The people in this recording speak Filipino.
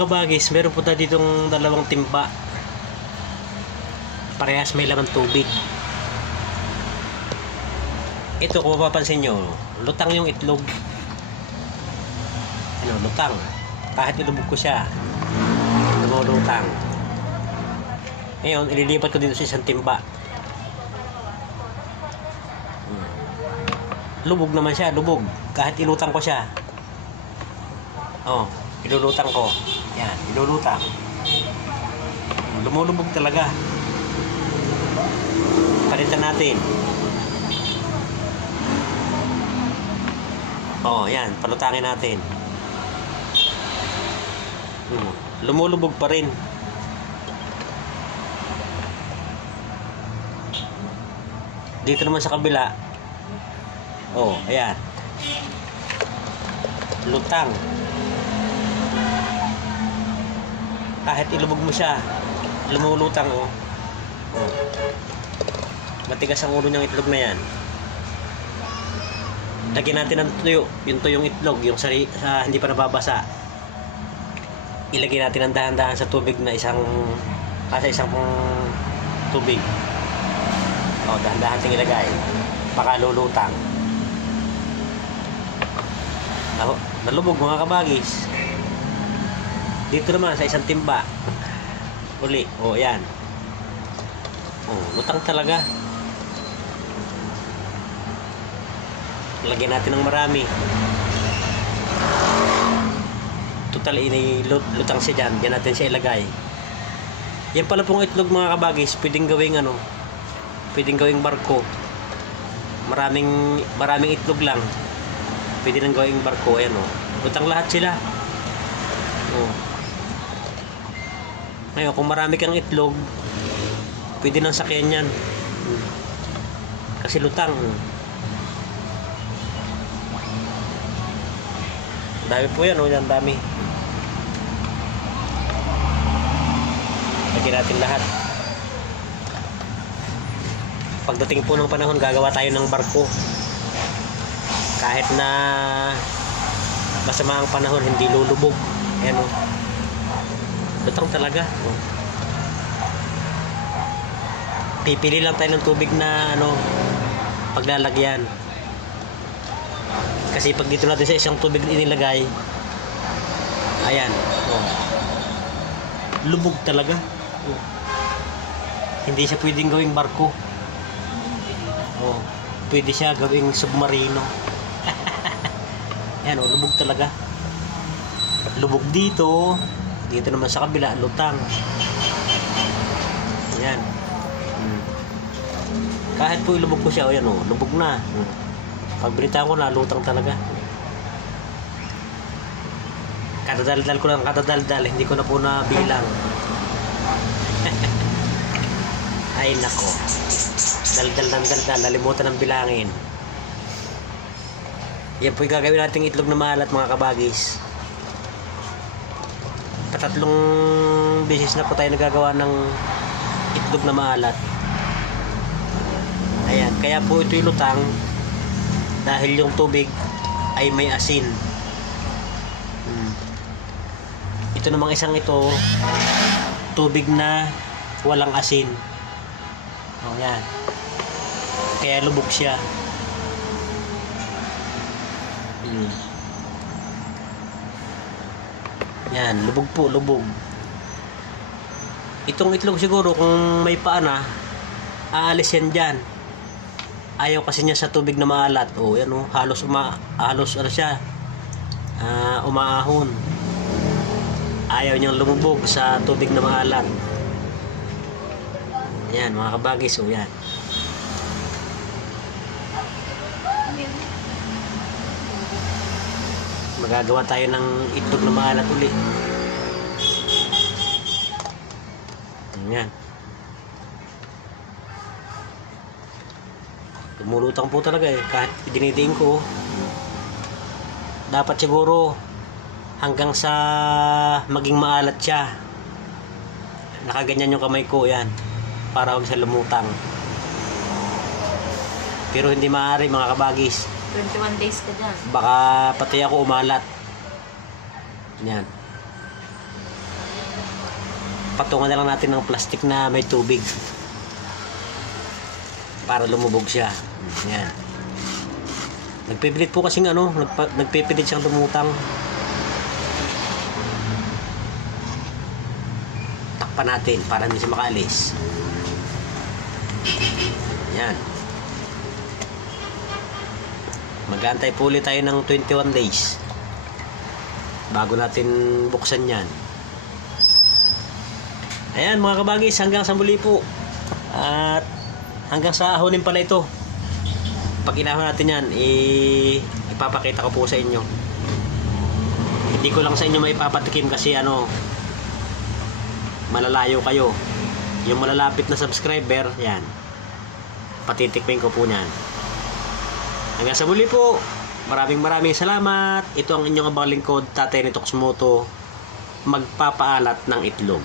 mga kabagis, meron po tayo ditong dalawang timba. Parehas may laman tubig. Ito, kung mapapansin nyo, lutang yung itlog. Ano, lutang. Kahit ilubog ko siya, lumulutang. Ngayon, ililipat ko dito sa isang timba. Lubog naman siya, lubog. Kahit ilutang ko siya. Oh, ilulutang ko. Yan, ilulutang. Lumulubog talaga. Palitan natin. Oh, yan, palutangin natin. Lumulubog pa rin. Dito naman sa kabila. Oh, ayan. Lutang. Kahit ilubog mo siya, lumulutang, oh. Oh. Matigas ang ulo ng itlog na yan. Lagyan natin ng tuyo, yung tuyong itlog, yung hindi pa nababasa. Ilagay natin ng dahan-dahan sa tubig na isang tubig. O, dahan-dahan ting ilagay. Baka lulutang. Nalubog mga kabagis. Dito naman sa isang timba. Uli, o yan. O, lutang talaga. Lagyan natin ng marami. Total, lutang siya dyan. Diyan natin siya ilagay. Yan pala pong itlog mga kabagis. Pwedeng gawing pwedeng gawing barko. Maraming itlog lang. Pwede nang gawing barko. Ayan, o. Lutang lahat sila. O. Ngayon, kung marami kang itlog, pwede nang sakyan yan. Kasi lutang. Dami po yan, o. Yan, dami. Lagyan natin lahat. Pagdating po ng panahon, gagawa tayo ng barko. Kahit na masama ang panahon, hindi lulubog. Ayan, o. Lutang talaga. O. Pipili lang tayo ng tubig na paglalagyan. Kasi pag dito natin sa isang tubig inilagay, ayan, oh, lubog talaga. Oh. Hindi siya pwedeng gawing barko. Oh, pwede siya gawing submarino. Ayan, oh, lubog talaga. Lubog dito. Dito naman sa kabila, lutang. Ayan. Kahit po ilubog ko siya, ayan, oh, lubog na. Pag binitawan ko na, lutang talaga. Kadadaldal ko lang, kadadaldal. Hindi ko na po nabilang. Ay, nako. Daldal ng daldal. Nalimutan ng bilangin. Yan po yung gagawin nating itlog na maalat, mga kabagis. Patatlong beses na po tayo nagagawa ng itlog na maalat. Ayan. Kaya po ito yung lutang. Dahil yung tubig ay may asin. Ito namang isang ito, tubig na walang asin. O, yan. Kaya lubog siya. Yan, lubog po, lubog. Itong itlog siguro kung may paa na, aalis yan dyan. Ayaw kasi niya sa tubig na maalat. Oh, yan, oh, halos siya. Umaahon. Ayaw niyang lumubog sa tubig na maalat. Yan, mga kabagis, oh, yan. Magagawa tayo ng itlog na maalat uli. Yan. Lumulutang po talaga eh. Kahit dinidiin ko, dapat siguro hanggang sa maging maalat siya. Nakaganyan yung kamay ko, yan. Para huwag siya lumutang. Pero hindi maaari, mga kabagis. 21 days ka dyan. Baka pati ako umalat. Yan. papatungan na lang natin ng plastic na may tubig para lumubog siya. Yan. Nagpipilit po kasing nagpipilit siyang lumutang. Takpan natin para hindi siya makaalis. Yan. Mag-aantay po ulit tayo ng 21 days bago natin buksan yan. Ayan mga kabagis, hanggang sa muli po. At hanggang sa ahonin pala ito. Pag inahon natin yan, ipapakita ko po sa inyo. Hindi ko lang sa inyo maipapatikim kasi malalayo kayo. Yung malalapit na subscriber, yan, patitikmin ko po niyan. Hanggang sa muli po. Maraming salamat. Ito ang inyong abang lingkod, Tatay Nitox Moto, magpapaalat ng itlog.